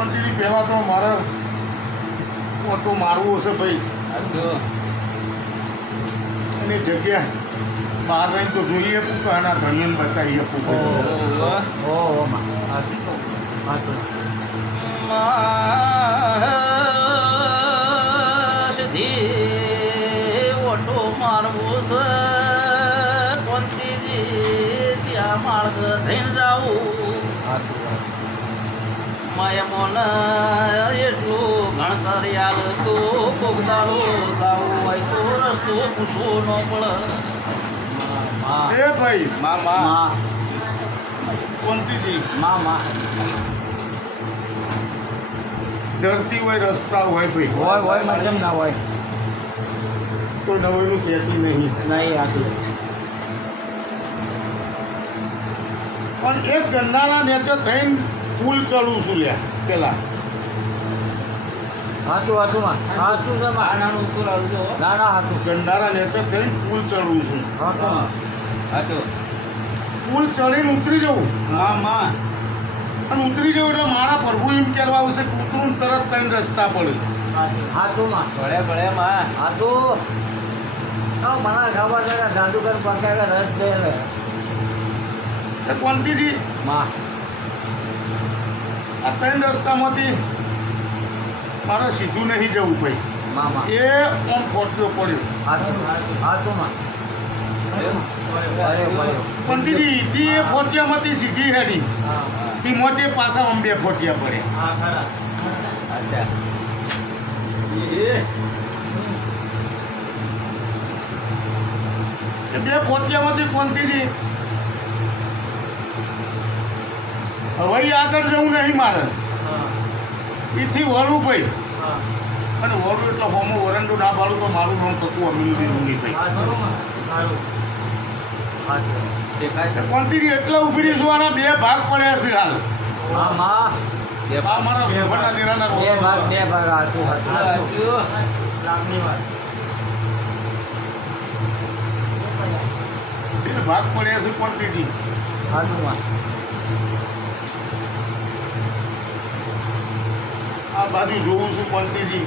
પણ પહેલાં તો મારે ઓટો મારવો છે ભાઈ. એની જગ્યા બહાર તો જોઈએ આપું કે આના ધણીને બતાવી હાચું. ઓટો મારવો છે કોંતીજી ત્યાં માર્ગ થઈને જાવું હાચું માય મોન એટલું ગણતર યાલ તો કોગદાડો હોય તો રસ્તો પૂછવો ન પડે. એ ભાઈ. મામા માં. કોંતીજી માં માં. ધરતી હોય રસ્તા હોય ભાઈ. હોય હોયમાં કેમ ના હોય. તો નવાઈનું કહેતી નહીં. નહીં આટલું. પણ એક ગંદાના નેચર થઈને પુલ ચડું છું લ્યા પેલા. હાચું હાચું માં. હાચું. છે માં. આનાનું ઉત્તર આવજો ના ના હાચું. ગંડારા નેચર થઈને પુલ ચડું છું. હાચું માં. પુલ ચડીને ઉતરી જવું. મામા અને ઉતરી જવું એટલે મારા પ્રભુ એમ કહેવા આવશે કે તરત તને રસ્તા પડે. હાચું માં. ભળે ભળે માં. હાચું. હા મને ખબર છે જાદુગર પકડે રસ દે ને માં. આ ત્રણ રસ્તામાંથી મારે સીધું નહીં જવું ભાઈ. એ ઓમ ફોટ્યો પડ્યો. પંડિતજી કોંતીજી એ ફોટિયામાંથી સીધી હેડી. એમાંથી પાછા આમ બે ફોટિયા પડે અચ્છા. બે ફોટિયામાંથી કોંતીજી હવે આગળ જવું નહીં મારે. એથી વળું ભાઈ. અને વળું એટલે હોમો વરંડું ના પાડું તો મારું નામ થતું અમીન દીધું નહીં ભાઈ દેખાય એટલા ઊભી રહીશું આના બે ભાગ પડ્યા છે હાલ. મારા વ્યવહારના દેરાના બે ભાગ બે ભાગ હાચું બે ભાગ પડ્યા છે કોંતીજી હાચું માં આ બાજુ જોઉં છું કોંતીજી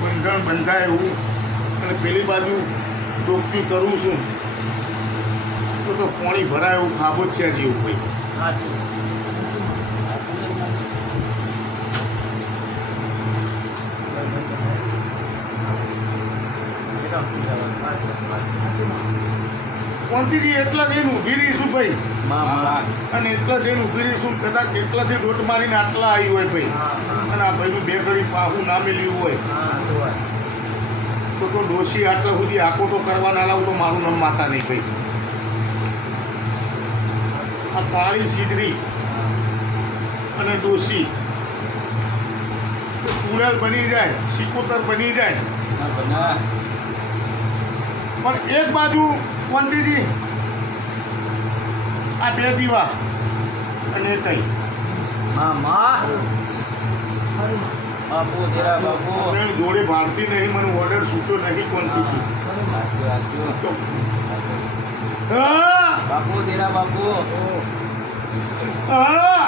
બંધન બંધાય એવું. અને પેલી બાજુ ડોકટી કરું છું. તો તો પાણી ભરાય એવું ખાબોચિયા જેવું ભાઈ કોંતીજી એટલા જઈને ઊભી રહીશું ભાઈ. અને એટલા જઈને ઊભી રહીશું કદાચ એટલા જે દોટ મારીને આટલા આવી હોય ભાઈ. અને આ ભાઈનું બે ઘડી પાહું ના મેલ્યું હોય. તો તો ડોશી આટલા સુધી આખો તો કરવા ના લાવું તો મારું નામ માતા નહીં ભાઈ. આ કાળી સીધરી અને ડોશી. ચૂડેલ બની જાય સિકોતર બની જાય. પણ એક બાજુ કોંતીજી આ બે દીવા અને કઈ. હા માં બાપુ. તેરા બાપુ જોડે ભારતી નહીં મને ઓર્ડર છૂટ્યો નહીં. હા બાપુ તેરા બાપુ. હા?